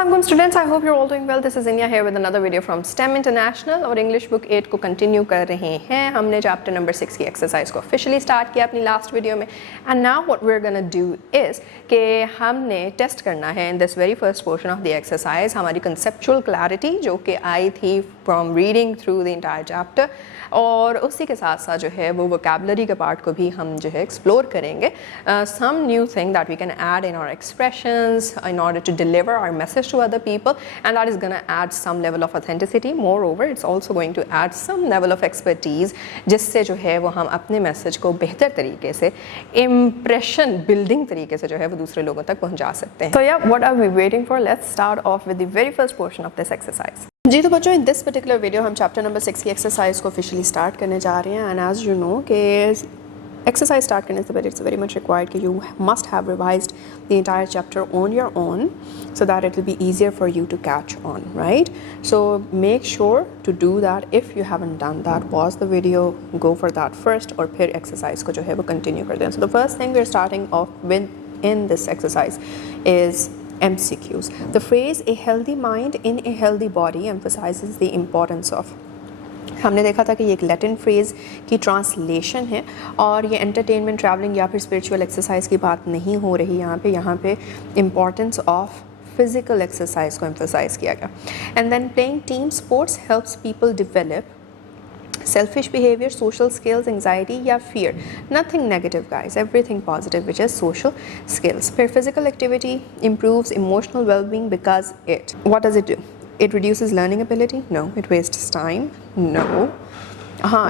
Assalamualaikum students, I hope you're all doing well. This is Inya here with another video from STEM International और English book 8 को continue कर रहे हैं. हमने chapter number 6 की exercise को ऑफिशियली स्टार्ट किया अपनी लास्ट वीडियो में. And now what we are gonna do is कि हमने टेस्ट करना है in this very first portion of the exercise हमारी कंसेप्चुअल क्लैरिटी जो कि आई थी from reading through the entire chapter, और उसी के साथ साथ जो है वो वोकैबुलरी के पार्ट को भी हम जो है एक्सप्लोर करेंगे. Some new thing that we can add in our expressions in order to deliver our message to other people, and that is going to add some level of authenticity. Moreover, it's also going to add some level of expertise जिससे जो है वो हम अपने message को बेहतर तरीके से impression building तरीके से जो है वो दूसरे लोगों तक पहुंचा सकते हैं. So yeah, what are we waiting for? Let's start off with the very first portion of this exercise. जी तो बच्चों, इन दिस पर्टिकुलर वीडियो हम चैप्टर नंबर 6 की एक्सरसाइज को ऑफिशियली स्टार्ट करने जा रहे हैं. एंड एज यू नो कि एक्सरसाइज स्टार्ट करने से पहले इट्स वेरी मच रिक्वायर्ड कि you must have revised the entire chapter on your own so that it will be easier for you to catch on, right? So make sure to do that. If you haven't done that, pause the video, go for that first, और फिर exercise को जो है वो continue कर दें. So the first thing we're starting off with in this exercise is MCQs. The phrase a healthy mind in a healthy body emphasizes the importance of. हमने देखा था कि ये एक लैटिन फ्रेज़ की ट्रांसलेशन है और ये एंटरटेनमेंट, ट्रैवलिंग या फिर स्पिरिचुअल एक्सरसाइज की बात नहीं हो रही यहाँ पे इम्पॉर्टेंस ऑफ फिज़िकल एक्सरसाइज को एम्फसाइज किया गया. And than playing team sports helps people develop selfish behavior, social skills, anxiety या fear. Nothing negative guys, everything positive, which is social skills. Physical activity improves emotional well-being because what does it do? It reduces learning ability? No. It wastes time? No.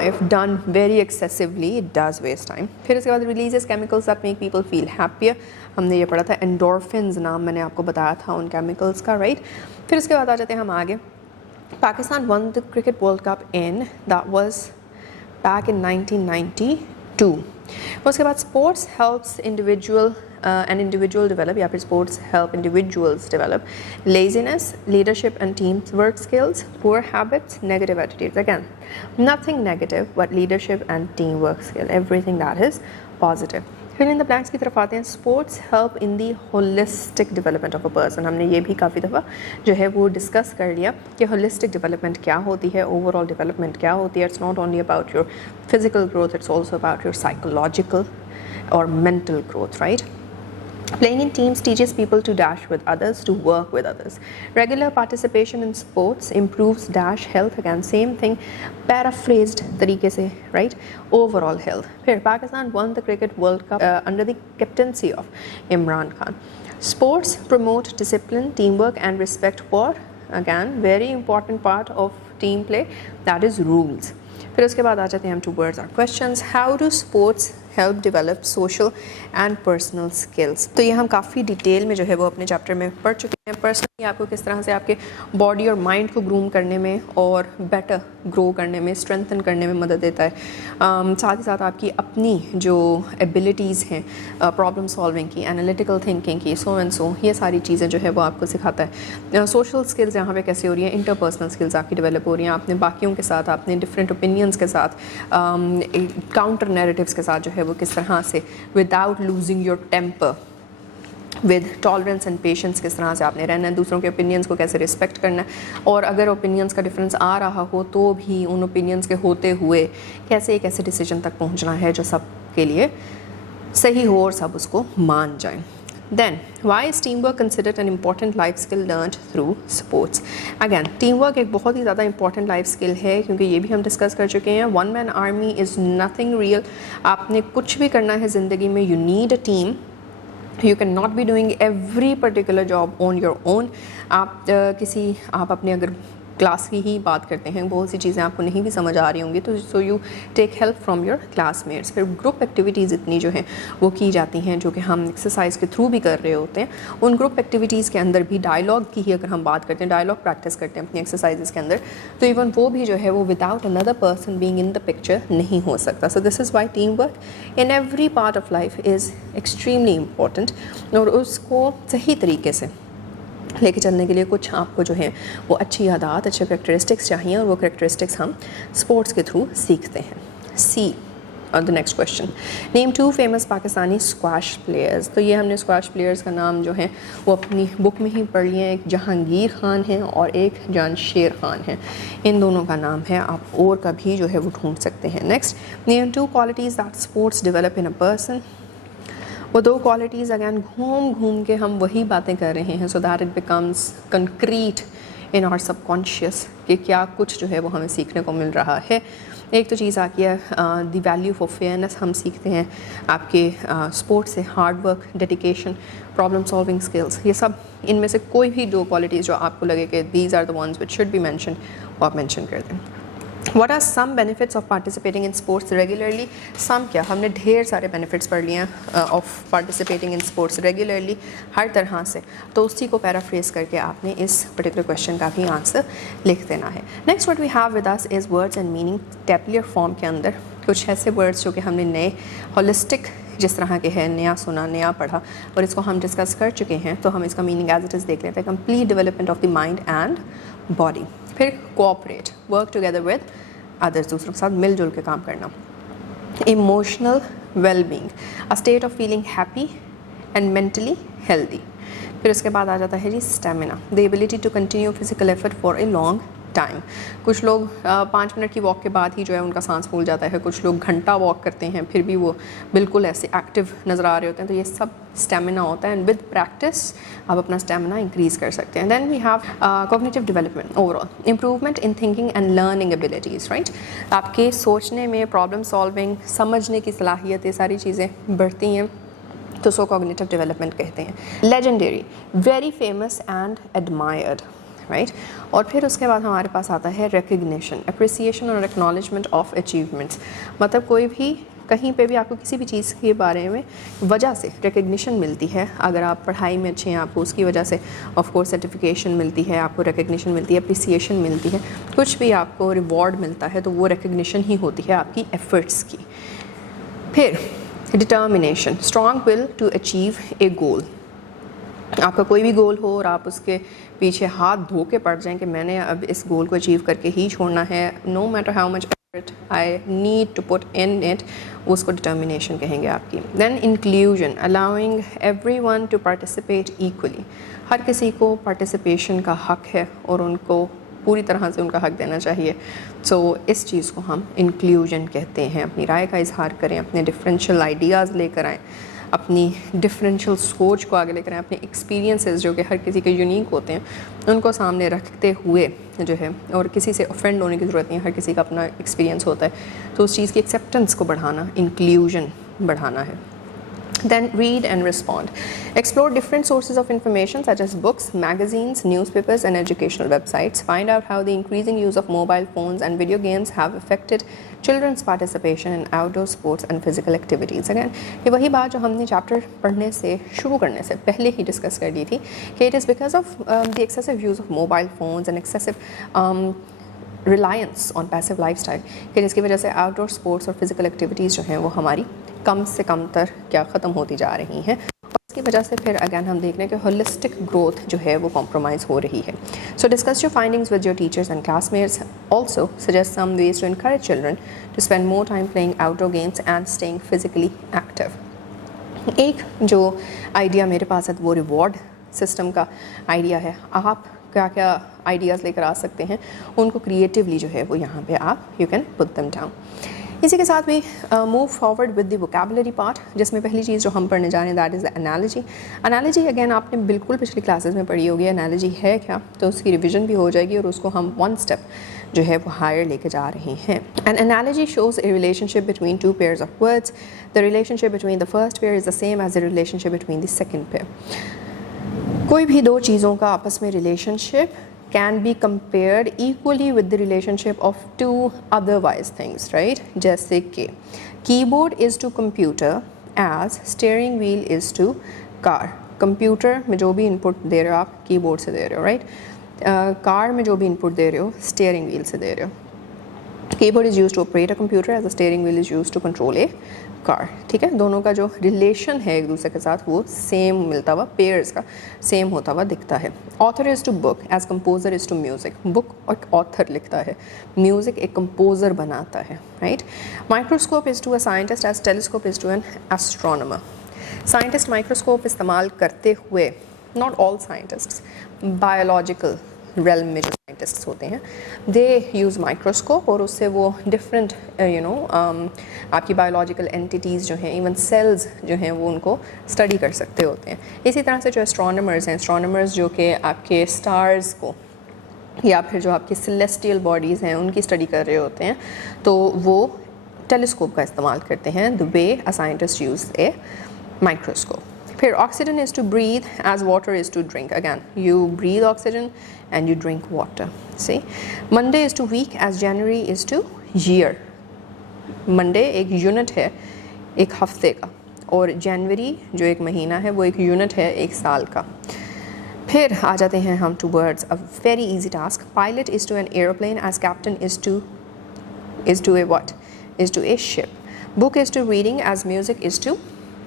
If done very excessively, it does waste time. फिर उसके बाद releases chemicals that make people feel happier. हमने ये पढ़ा था, endorphins नाम मैंने आपको बताया था उन chemicals का, right? फिर उसके बाद आ जाते हैं हम आगे. Pakistan won the Cricket World Cup that was back in 1992. उसके बाद sports helps an individual develop या फिर sports help individuals develop laziness, leadership and teamwork skills, poor habits, negative attitudes. Again, nothing negative but leadership and teamwork skill, everything that is positive. फिर in the blanks की तरफ आते हैं. Sports help in the holistic development of a person. हमने ये भी काफ़ी दफ़ा जो है वो डिस्कस कर लिया कि होलिस्टिक डेवलपमेंट क्या होती है, ओवरऑल डेवलपमेंट क्या होती है. It's not only about your physical growth, it's also about your psychological और mental growth, right? Playing in teams teaches people to dash with others, to work with others. Regular participation in sports improves dash health. Again, same thing, paraphrased तरीके से, right? Overall health. फिर Pakistan won the Cricket World Cup under the captaincy of Imran Khan. Sports promote discipline, teamwork and respect for, again, very important part of team play, that is rules. फिर उसके बाद आ जाते हैं हम towards our questions. How do sports help develop social and personal skills? तो ये हम काफ़ी डिटेल में जो है वो अपने चैप्टर में पढ़ चुके हैं. पर्सनली आपको किस तरह से आपके बॉडी और माइंड को ग्रूम करने में और बेटर ग्रो करने में, स्ट्रेंथन करने में मदद देता है. साथ ही साथ आपकी अपनी जो एबिलिटीज़ हैं, प्रॉब्लम सॉल्विंग की, एनालिटिकल थिंकिंग की, सो एंड सो, ये सारी चीज़ें जो है वो आपको सिखाता है. सोशल स्किल्स यहाँ पे कैसे हो रही हैं, इंटरपर्सनल स्किल्स आपकी डेवलप हो रही हैं. आपने बाकियों के साथ, आपने डिफरेंट ओपिनियंस के साथ, काउंटर नैरेटिव्स के साथ जो है वो किस तरह से without losing your temper, with tolerance and patience किस तरह से आपने रहना है, दूसरों के ओपिनियंस को कैसे रिस्पेक्ट करना है, और अगर ओपिनियंस का डिफरेंस आ रहा हो तो भी उन ओपिनियंस के होते हुए कैसे एक ऐसे डिसीजन तक पहुंचना है जो सब के लिए सही हो और सब उसको मान जाएं. Then, why is teamwork considered an important life skill learned through sports? Again, teamwork एक बहुत ही ज़्यादा important life skill है, क्योंकि ये भी हम डिस्कस कर चुके हैं. One man army is nothing real. आपने कुछ भी करना है ज़िंदगी में, you need a team. You cannot be doing every particular job on your own. आप अपने अगर क्लास की ही बात करते हैं, बहुत सी चीज़ें आपको नहीं भी समझ आ रही होंगी, तो so you take help from your classmates. फिर ग्रुप एक्टिविटीज़ इतनी जो हैं वो की जाती हैं जो कि हम एक्सरसाइज के थ्रू भी कर रहे होते हैं. उन ग्रुप एक्टिविटीज़ के अंदर भी डायलॉग की ही अगर हम बात करते हैं, डायलॉग प्रैक्टिस करते हैं अपनी एक्सरसाइजेस के अंदर, तो इवन वो भी जो है वो without another person being in the picture नहीं हो सकता. So this is why team work in every part of life is extremely important. और उसको सही तरीके से लेके चलने के लिए कुछ आपको जो है वो अच्छी आदत, अच्छे करेक्टरिस्टिक्स चाहिए, और वो करेक्टरिस्टिक्स हम स्पोर्ट्स के थ्रू सीखते हैं. See the next question, name 2 famous Pakistani squash players. तो ये हमने स्क्वाश प्लेयर्स का नाम जो है वो अपनी बुक में ही पढ़ लिया है। एक जहांगीर खान है और एक जानशेर खान है, इन दोनों का नाम है। आप और का भी जो है वो ढूंढ सकते हैं। Next, name 2 qualities that sports develop in a person. वो 2 क्वालिटीज़ अगैन घूम घूम के हम वही बातें कर रहे हैं, so that it becomes concrete in our subconscious कि क्या कुछ जो है वो हमें सीखने को मिल रहा है। एक तो चीज़ आती है द वैल्यू फॉर फेयरनेस, हम सीखते हैं आपके स्पोर्ट्स से hard work, dedication, problem solving skills, ये सब इनमें से कोई भी 2 क्वालिटीज़ जो आपको लगे कि these are the ones which should be mention, वो आप मैंशन कर दें। What are some benefits of participating in sports regularly? Some क्या, हमने ढेर सारे benefits पढ़ लिए हैं of participating in sports regularly, हर तरह से। तो उसी को पैराफ्रेज करके आपने इस पर्टिकुलर क्वेश्चन का भी आंसर लिख देना है। Next what we have with us is words and meaning. Tabular form के अंदर कुछ ऐसे वर्ड्स जो कि हमने नए होलिस्टिक जिस तरह के हैं, नया सुना, नया पढ़ा और इसको हम डिस्कस कर चुके हैं, तो हम इसका मीनिंग एज इट इज़ देख लेते हैं। Complete development of the mind and body. फिर cooperate, work together with others, दूसरों के साथ मिलजुल के काम करना। Emotional wellbeing, a state of feeling happy and mentally healthy. फिर उसके बाद आ जाता है जी stamina, the ability to continue physical effort for a long time. कुछ लोग 5 मिनट की वॉक के बाद ही जो है उनका सांस फूल जाता है, कुछ लोग घंटा वॉक करते हैं फिर भी वो बिल्कुल ऐसे एक्टिव नज़र आ रहे होते हैं। तो ये सब स्टेमिना होता है एंड विद प्रैक्टिस आप अपना स्टेमिना इंक्रीज़ कर सकते हैं। Then we have cognitive development, overall improvement in thinking and learning abilities, right. आपके सोचने में, प्रॉब्लम सॉल्विंग, समझने की सलाहियत, ये सारी चीज़ें बढ़ती हैं, तो सो कॉग्निटिव डेवलपमेंट कहते हैं। Legendary, very famous and admired, right. और फिर उसके बाद हमारे पास आता है रिकग्निशन, अप्रिसिएशन और एक्नॉलेजमेंट ऑफ अचीवमेंट्स। मतलब कोई भी कहीं पे भी आपको किसी भी चीज़ के बारे में वजह से रिकग्निशन मिलती है। अगर आप पढ़ाई में अच्छे हैं, आपको उसकी वजह से ऑफ कोर्स सर्टिफिकेशन मिलती है, आपको रिकग्निशन मिलती है, अप्रिसिएशन मिलती है, कुछ भी आपको रिवॉर्ड मिलता है, तो वो रिकग्निशन ही होती है आपकी एफर्ट्स की। फिर determination, strong will to achieve a goal. आपका कोई भी गोल हो और आप उसके पीछे हाथ धो के पड़ जाएं कि मैंने अब इस गोल को अचीव करके ही छोड़ना है, no matter how much effort I need to put in it, उसको डिटर्मिनेशन कहेंगे आपकी। Then inclusion, allowing everyone to participate equally. हर किसी को पार्टिसिपेशन का हक है और उनको पूरी तरह से उनका हक देना चाहिए। सो इस चीज़ को हम इंक्लूजन कहते हैं। अपनी राय का इजहार करें, अपने डिफरेंशियल आइडियाज़ लेकर आएँ, अपनी डिफरेंशियल सोच को आगे लेकर आएँ, अपने एक्सपीरियंसेस जो कि हर किसी के यूनिक होते हैं उनको सामने रखते हुए जो है, और किसी से ऑफेंड होने की ज़रूरत नहीं है, हर किसी का अपना एक्सपीरियंस होता है, तो उस चीज़ की एक्सेप्टेंस को बढ़ाना, इंक्लूजन बढ़ाना है। Then read and respond. Explore different sources of information such as books, magazines, newspapers and educational websites. Find out how the increasing use of mobile phones and video games have affected children's participation in outdoor sports and physical activities. Again, ये वही बात जो हमने chapter पढ़ने से शुरू करने से पहले ही डिस्कस कर दी थी कि it is because of the excessive use of mobile phones and excessive reliance on passive lifestyle कि जिसकी वजह से आउटडोर स्पोर्ट्स और फिजिकल एक्टिविटीज़ जो हैं वो हमारी कम से कम तर क्या ख़त्म होती जा रही हैं, और इसकी वजह से फिर अगैन हम देख रहे हैं कि होलिस्टिक ग्रोथ जो है वो कॉम्प्रोमाइज़ हो रही है। So discuss your findings with your teachers and classmates. Also suggest some ways to encourage children to spend more time playing outdoor games and staying physically active. एक जो आइडिया मेरे पास है वो रिवॉर्ड सिस्टम का idea है। आप क्या क्या आइडियाज़ लेकर आ सकते हैं, उनको क्रिएटिवली जो है वो यहाँ पे आप you can put them down. इसी के साथ भी move forward with the vocabulary part, जिसमें पहली चीज़ जो हम पढ़ने जा रहे हैं that is the analogy. Analogy again आपने बिल्कुल पिछली क्लासेस में पढ़ी होगी, एनालॉजी है क्या, तो उसकी रिविजन भी हो जाएगी और उसको हम 1 स्टेप जो है वो हायर लेके जा रहे हैं। An analogy shows a relationship between 2 pairs of words. The relationship between the first pair is the same as the relationship between the second pair. कोई भी 2 चीज़ों का आपस में relationship can be compared equally with the relationship of 2 otherwise things, right? जैसे कि keyboard is to computer as steering wheel is to car. Computer में जो भी इनपुट दे रहे हो आप कीबोर्ड से दे रहे हो, राइट। कार में जो भी इनपुट दे रहे हो स्टीयरिंग व्हील से दे रहे हो। Keyboard is use to operate a computer, as a steering wheel is use to control a car. ठीक है, दोनों का जो रिलेशन है एक दूसरे के साथ वो सेम मिलता हुआ, पेयर्स का सेम होता हुआ दिखता है। Author is to book, as composer is to music. Book एक ऑथर लिखता है, म्यूज़िक एक कंपोजर बनाता है, right. Microscope is to a scientist as telescope is to an astronomer. Scientist microscope इस्तेमाल करते हुए, not all scientists, biological realm में जो साइंटिस्ट्स होते हैं दे यूज़ माइक्रोस्कोप, और उससे वो डिफरेंट आपकी बायोलॉजिकल एंटिटीज़ जो हैं, इवन सेल्स जो हैं, वो उनको स्टडी कर सकते होते हैं। इसी तरह से जो एस्ट्रोनॉमर्स हैं, एस्ट्रोनॉमर्स जो कि आपके स्टार्स को या फिर जो आपकी सेलेस्टियल बॉडीज़ हैं उनकी स्टडी कर रहे होते हैं, तो वो टेलीस्कोप का इस्तेमाल करते हैं, the way a scientist use a microscope. फिर oxygen is to breathe as water is to drink. Again you breathe oxygen and you drink water. See Monday is to week as January is to year. Monday एक unit है एक हफ्ते का, और जनवरी जो एक महीना है वो एक यूनिट है एक साल का। फिर आ जाते हैं हम two words, a very easy task. Pilot is to an aeroplane as captain is to a what, is to a ship. Book is to reading as music is to,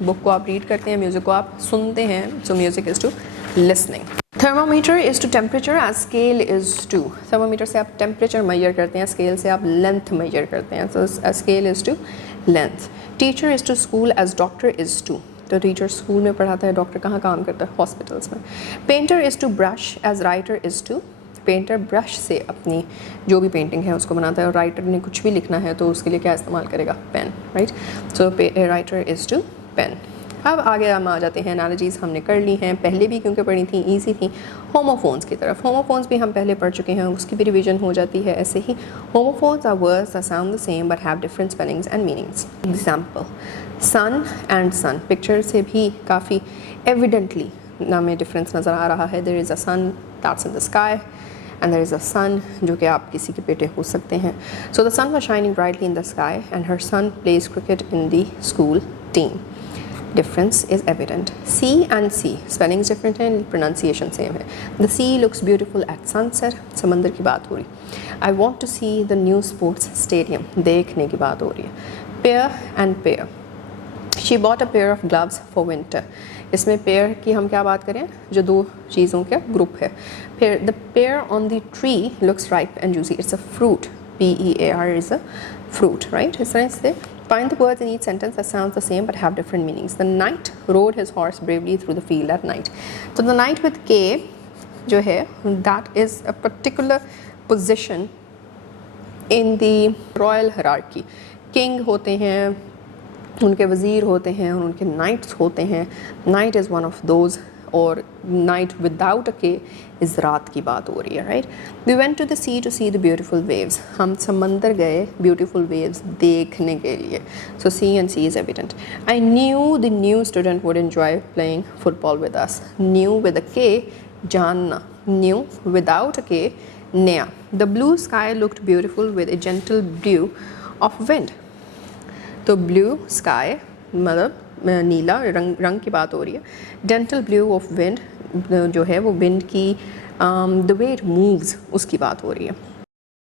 book को आप रीड करते हैं, music को आप सुनते हैं, so music is to listening. Thermometer is to temperature as scale is to, thermometer से आप टेम्परेचर मेजर करते हैं, स्केल से आप लेंथ मेजर करते हैं, so scale is to length. Teacher is to school as doctor is to, तो teacher school में पढ़ाता है, डॉक्टर कहाँ काम करता है, हॉस्पिटल्स में। Painter is to brush as writer is to, painter brush से अपनी जो भी पेंटिंग है उसको बनाता है, और राइटर ने कुछ भी लिखना है तो उसके लिए क्या इस्तेमाल करेगा, pen, right. So writer is to pen. अब आगे हम आ जाते हैं, एनालॉजीज़ हमने कर ली हैं पहले भी क्योंकि पढ़ी थी, ईजी थी। होमोफोन्स की तरफ, होमोफोन्स भी हम पहले पढ़ चुके हैं, उसकी भी रिवीजन हो जाती है ऐसे ही। Homophones are words that sound the same but have different spellings and meanings. Example, sun and son, picture से भी काफ़ी एविडेंटली नाम में डिफरेंस नज़र आ रहा है। There is a sun that's in the sky and there is a sun जो कि आप किसी के बेटे हो सकते हैं। So the sun was shining brightly in the sky and her son plays cricket in the school team. Difference is evident. C and C spellings different हैं, pronunciation same है। The sea looks beautiful at sunset, समंदर की बात हो रही। I want to see the new sports stadium, देखने की बात हो रही है। Pair and pair. She bought a pair of gloves for winter. इसमें पेयर की हम क्या बात करें, जो दो चीज़ों का ग्रुप है। फिर the pair on the tree looks ripe and juicy, it's a fruit, PEAR is a fruit, right. इस तरह से find the words in each sentence that sounds the same but have different meanings. The knight rode his horse bravely through the field at night. So the knight with K जो है that is a particular position in the royal hierarchy. King होते हैं, उनके वज़ीर होते हैं, और उनके नाइट्स होते हैं। Knight is one of those, और night without a K is रात की बात हो रही है, right. We went to the sea to see the beautiful waves, हम समंदर गए ब्यूटीफुल वेव्स देखने के लिए। So sea and see is evident. I knew the new student would enjoy playing football with us. Knew with a K जानना, new without a K नया। The blue sky looked beautiful with A gentle blue of wind. तो blue sky मतलब नीला रंग की बात हो रही है। डेंटल ब्लू ऑफ विंड जो है वो विंड की द वे इट मूव्स उसकी बात हो रही है।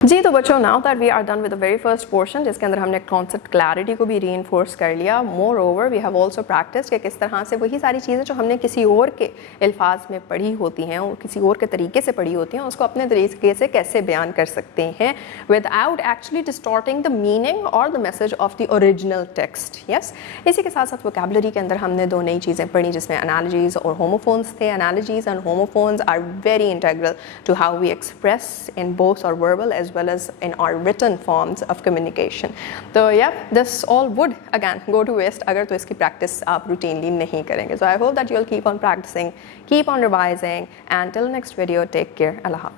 जी तो बच्चों, now that we are done with the very first portion जिसके अंदर हमने कॉन्सेप्ट क्लैरिटी को भी रीइंफोर्स कर लिया। Moreover we have also practice कि किस तरह से वही सारी चीज़ें जो हमने किसी और के अल्फाज में पढ़ी होती हैं और किसी और के तरीके से पढ़ी होती हैं उसको अपने तरीके से कैसे बयान कर सकते हैं without actually distorting the meaning और the message of the original text. Yes, इसी के साथ साथ वोकैबुलरी के अंदर हमने दो नई चीज़ें पढ़ी जिसमें एनालॉजीज़ और होमोफोन्स थे। Analogies and homophones are very integral to how we express in both और verbal as well as in our written forms of communication. So yeah, this all would again go to waste अगर तो इसकी practice आप routinely नहीं करेंगे. So I hope that you'll keep on practicing, keep on revising, and till next video, take care. Allah Hafiz.